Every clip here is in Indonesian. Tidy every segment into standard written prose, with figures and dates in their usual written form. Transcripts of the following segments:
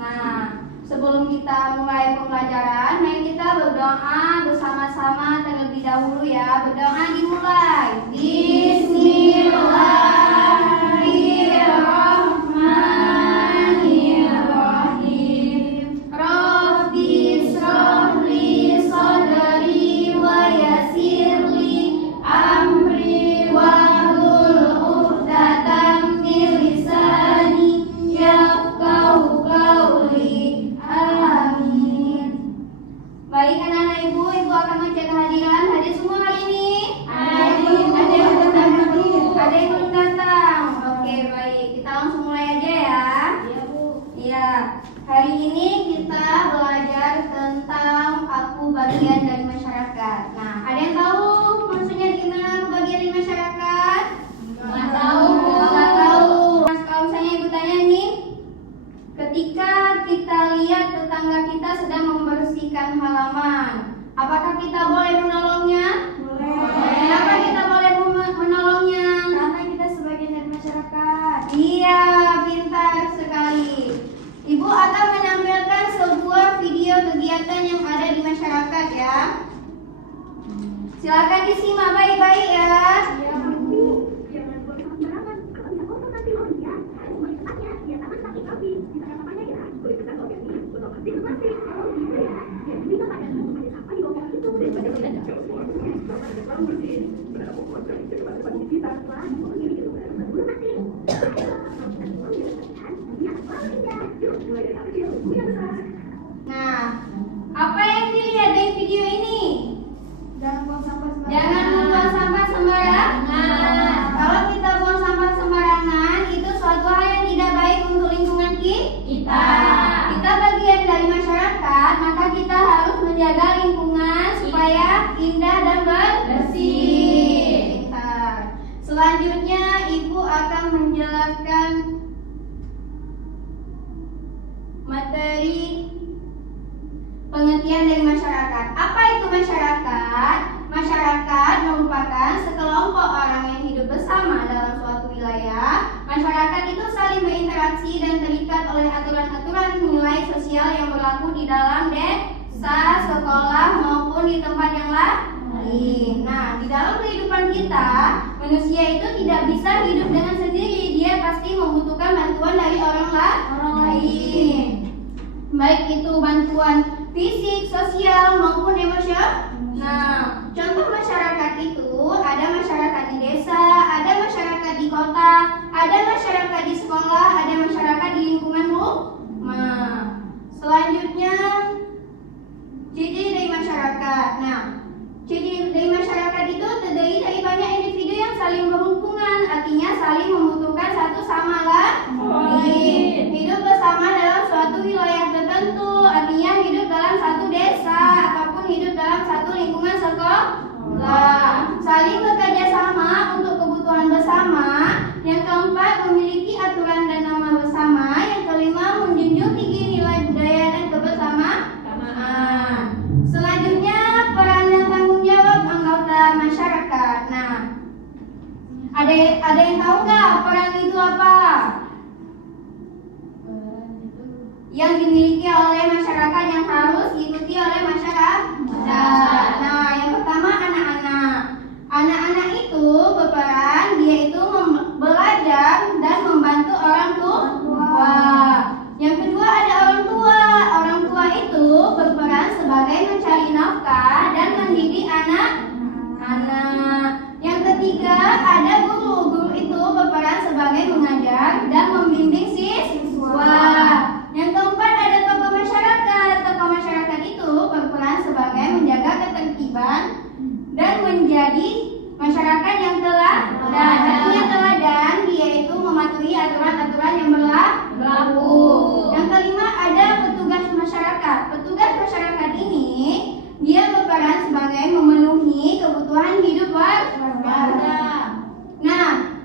Nah, sebelum kita mulai pembelajaran, mari kita berdoa bersama-sama terlebih dahulu ya. Berdoa dimulai. Bismillahirrahmanirrahim. Rabbi shrahli sadri wa yassirli amri wahlul 'uqdatam min lisani yafqahu qawli. Amin. Baik anak-anak ibu akan mengecek kehadiran. Hadir semua hari ini? Hadir. Ada yang datang? Ada yang belum datang? Oke, baik. Kita langsung mulai aja ya. Iya, Bu. Iya. Hari ini kita belajar tentang aku bagian dari masyarakat. Nah, ada yang tahu maksudnya gimana aku bagian dari masyarakat? Nggak tahu. Nggak tahu. Nah, kalau misalnya ibu tanya nih, ketika kita lihat tetangga kita sedang membersihkan halaman, apakah kita boleh menolongnya? Boleh. Kenapa kita boleh menolongnya? Karena kita sebagian dari masyarakat. Iya, pintar sekali. Ibu akan menampilkan sebuah video kegiatan yang ada di masyarakat ya. Silakan disimak baik-baik ya. Iya, Bu. Jangan buang sampah sembarangan. Kalau bisa kotor nanti loh ya. Semuanya tempatnya, ya taman pakai kopi. Bisa sampahnya ya. Kulit besar organik, botol plastik ke plastik. Ya, jadi bisa pakai ada sampah di bawah itu. Daripada tidak ada. Sama ada selalu bersih. Benar mau keluar dari tempat kita. Wah, ini gitu benar benar mati. Nah, apa yang dilihat dari video ini? Jangan buang sampah sembarangan. Jangan membuang sampah sembarangan. Kalau kita buang sampah sembarangan, itu suatu hal yang tidak baik untuk lingkungan kita. Kita bagian dari masyarakat, maka kita harus menjaga lingkungan supaya indah dan bersih. Pintar. Selanjutnya, Ibu akan menjelaskan materi pengertian dari masyarakat. Apa itu masyarakat? Masyarakat merupakan sekelompok orang yang hidup bersama dalam suatu wilayah. Masyarakat itu saling berinteraksi dan terikat oleh aturan-aturan nilai sosial yang berlaku di dalam desa, sekolah maupun di tempat yang lain. Nah, di dalam kehidupan kita, manusia itu tidak bisa hidup dengan sendiri. Dia pasti membutuhkan bantuan dari orang lain. Baik itu bantuan fisik, sosial maupun emosional. Nah, contoh masyarakat itu ada masyarakat di desa, ada masyarakat di kota, ada masyarakat di sekolah, ada masyarakat di lingkungan rumah. Selanjutnya, ciri dari masyarakat. Nah, ciri dari masyarakat itu terdiri dari banyak individu yang saling berhubungan, artinya saling membutuhkan satu sama lain. Hidup bersama dalam suatu wilayah tertentu, artinya hidup dalam satu desa ataupun hidup dalam satu lingkungan sekolah. Saling bekerja sama untuk kebutuhan bersama. Yang keempat, memiliki aturan dan nama bersama. Yang kelima, menjunjung tinggi nilai budaya dan kebersamaan. Selanjutnya, peran dan tanggung jawab anggota masyarakat. Nah, ada yang tahu nggak peran itu apa? Yang dimiliki oleh masyarakat yang harus diikuti oleh masyarakat. Nah, yang pertama anak-anak. Anak-anak itu berperan, dia itu belajar dan membantu orang tua. Yang kedua ada orang tua. Orang tua itu berperan sebagai mencari nafkah dan mendidik anak-anak. Yang ketiga ada guru. Guru itu berperan sebagai mengajar dan membimbing siswa. Yang keempat ada tokoh masyarakat. Tokoh masyarakat itu berperan sebagai menjaga ketertiban dan menjadi masyarakat yang teladan. Dia itu mematuhi aturan-aturan yang berlaku. Yang kelima ada petugas masyarakat. Petugas masyarakat ini dia berperan sebagai memenuhi kebutuhan hidup warga. Nah,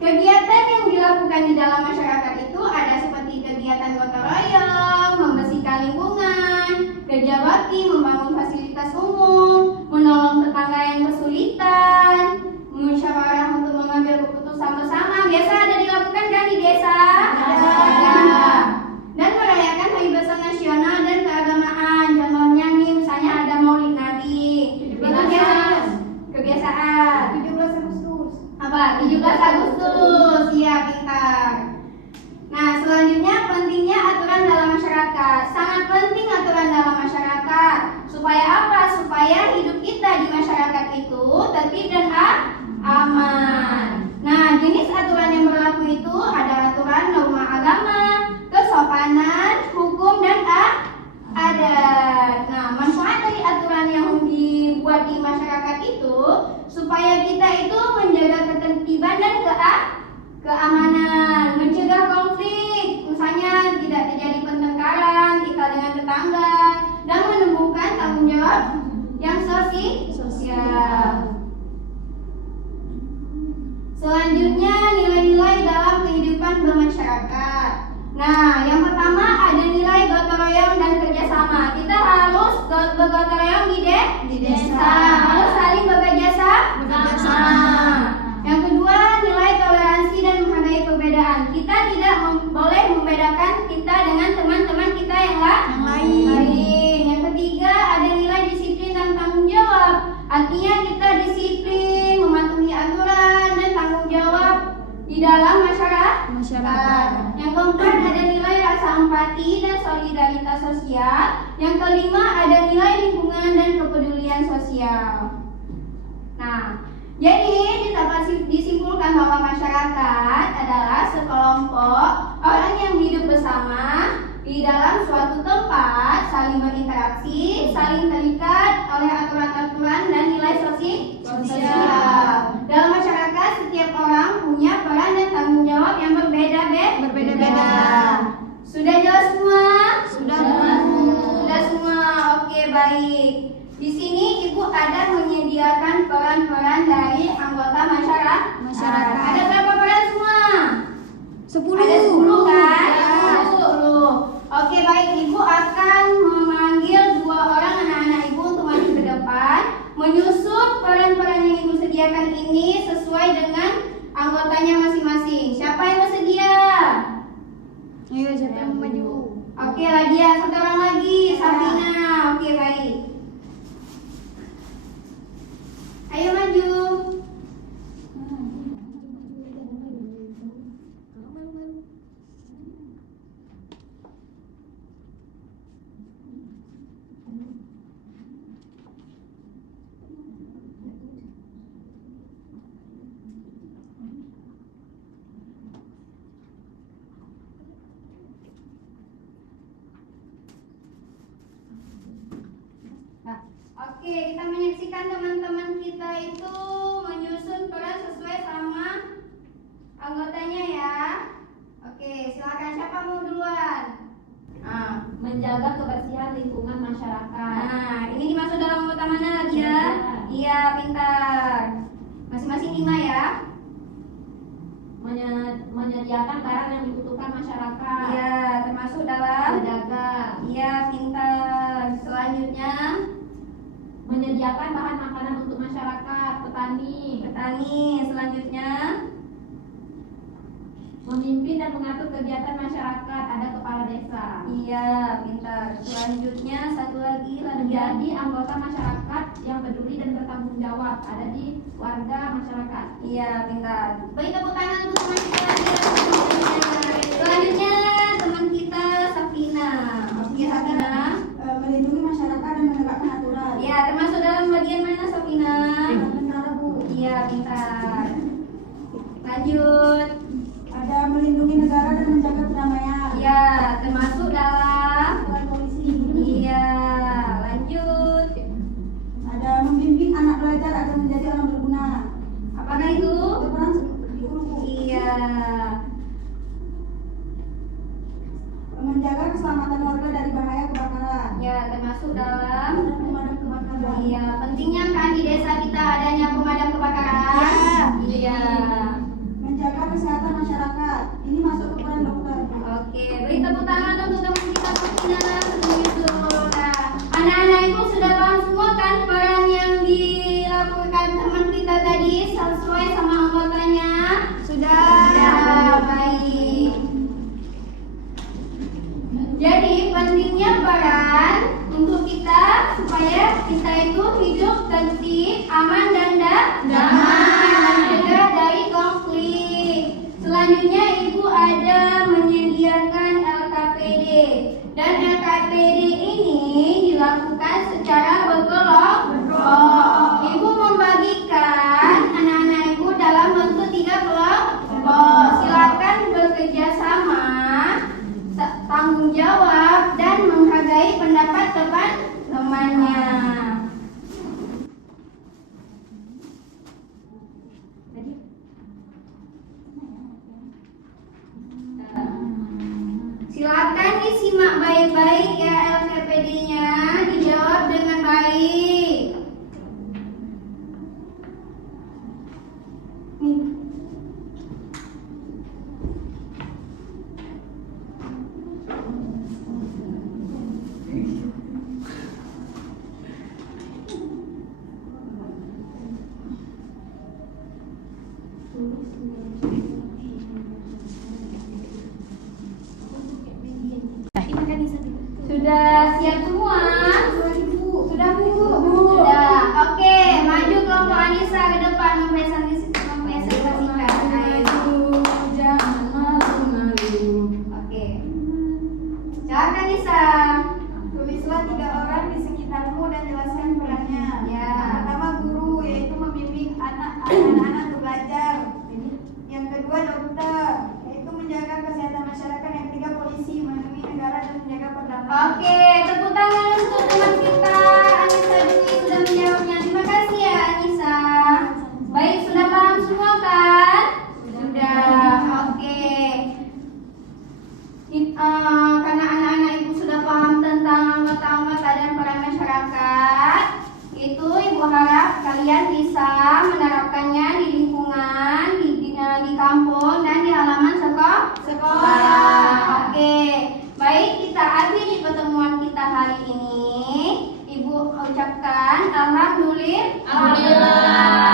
kegiatan yang dilakukan di dalam masyarakat itu ada seperti kegiatan gotong royong, membersihkan lingkungan, kerja bakti, membangun fasilitas umum, menolong tetangga yang kesulitan, musyawarah untuk mengambil keputusan bersama. Biasa ada dilakukan kan di desa? Ada. Dan di masyarakat itu tertib dan aman. Nah, jenis aturan yang berlaku itu ada aturan norma agama, kesopanan, hukum, dan adat. Nah, manfaat dari aturan yang dibuat di masyarakat itu supaya kita itu menjaga ketertiban dan keamanan, mencegah konflik, misalnya tidak terjadi pertengkaran kita dengan tetangga, dan menumbuhkan tanggung jawab yang sosial. Selanjutnya, nilai-nilai dalam kehidupan bermasyarakat. Nah, yang pertama ada nilai gotong royong dan kerjasama. Kita harus bergotong royong di desa, harus saling bekerja sama. Yang kedua, nilai toleransi dan menghargai perbedaan. Kita tidak boleh membedakan kita dengan teman-teman kita yang lain. Yang ketiga, ada nilai disiplin dan tanggung jawab. Artinya kita disiplin, mematuhi aturan dan tanggung jawab di dalam masyarakat. Yang keempat, ada nilai rasa empati dan solidaritas sosial. Yang kelima, ada nilai lingkungan dan kepedulian sosial. Nah, jadi dapat disimpulkan bahwa masyarakat adalah sekelompok orang yang hidup bersama di dalam suatu tempat, saling berinteraksi, saling terikat oleh aturan-aturan dan nilai sosial. Dalam masyarakat, setiap orang punya peran dan tanggung jawab yang berbeda-beda. Sudah jelas semua? Sudah semua. Oke, baik. Di sini Ibu ada menyediakan peran-peran dari anggota masyarakat. Ada berapa peran semua? 10. Ada 10 kan? Ya. 10. Oke, baik. Ibu akan memanggil 2 orang anak-anak Ibu untuk maju ke depan, menyusun peran-peran yang Ibu sediakan ini sesuai dengan anggotanya masing-masing. Siapa yang bersedia? Ayo, siapa yang mau maju? Oke, Ladia. Satu orang lagi, Safina. Oke, baik. Ayo maju. Oke, kita menyaksikan teman-teman kita itu menyusun peran sesuai sama anggotanya ya. Oke, silakan, siapa mau duluan? Menjaga kebersihan lingkungan masyarakat. Nah, ini dimaksud dalam anggota mana dia? Iya, pintar. Masing-masing 5 ya. Menyediakan barang yang dibutuhkan masyarakat. Iya, termasuk dalam Berdagang. Iya, pintar. Selanjutnya, Menyediakan bahan makanan untuk masyarakat, petani. Selanjutnya, Memimpin dan mengatur kegiatan masyarakat, ada kepala desa. iya, pintar. Selanjutnya, satu lagi, Menjadi anggota masyarakat yang peduli dan bertanggung jawab, ada di warga masyarakat. Iya, pintar. Beri tepuk tangan untuk teman kita lagi. Selanjutnya, teman kita Safina. Oke, Safina. Melindungi masyarakat dan menegakkan aturan. Iya, termasuk dalam bagian mana, Safina? Tentara, Bu. Iya, pintar. Lanjut. Ada melindungi negara dan menjaga perdamaian. Iya, termasuk dalam Aturan polisi. Iya, lanjut. Ada membimbing anak belajar agar menjadi orang berguna. Apakah itu? Itu peran di guru, Bu. Iya. Menjaga keselamatan warga dari bahaya kebakaran. Ya, termasuk dalam Dan pemadam kebakaran. Iya, pentingnya kan di desa kita adanya pemadam kebakaran. Iya. Menjaga kesehatan masyarakat. Ini masuk ke peran dokter. Oke, beri tepuk tangan untuk teman kita Safina sebelum itu. Nah, anak-anak itu sudah paham semua kan peran yang dilakukan teman kita tadi sesuai sama anggotanya? Sudah, baik. Jadi pentingnya peran untuk kita supaya kita itu hidup tertib, aman dan damai, mencegah dari konflik. Selanjutnya Ibu ada menyediakan LKPD dan LKPD ini dilakukan secara berkelompok. depan temannya. Silakan disimak baik-baik ya LKPD-nya, dijawab dengan baik. Sudah siap semua? Sudah Bu? Sudah. Oke, maju kelompok Anissa ke depan mempresentasikan. Jangan malu-malu. Oke. Silakan Anissa. Tulislah 3 orang di sekitarmu dan jelaskan perannya. Ya. Yang pertama guru, yaitu membimbing anak-anak untuk belajar. Yang kedua dokter, yaitu menjaga kesehatan masyarakat. Yang ketiga polisi, melindungi negara dan menjaga perdamaian. Oke, tepuk tangan untuk teman kita Anissa Dwi sudah menjawabnya. Terima kasih ya Anissa. Baik, sudah paham semua kan? Sudah. Oke. Karena anak-anak ibu sudah paham tentang anggota-anggota dan peran masyarakat, itu ibu harap kalian bisa menerapkannya di lingkungan, di kampung dan di halaman sekolah. Oke. Baik, kita akhiri pertemuan kita hari ini. Ibu ucapkan alhamdulillah.